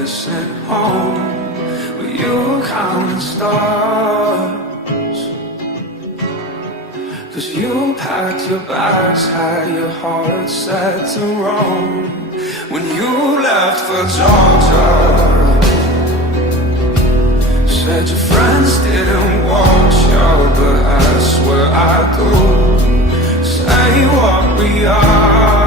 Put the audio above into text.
innocent home where you were counting stars. 'Cause you packed your bags, had your heart set to roam. When you left for Georgia, said your friends didn't watch you, but I swear I do. Say what we are.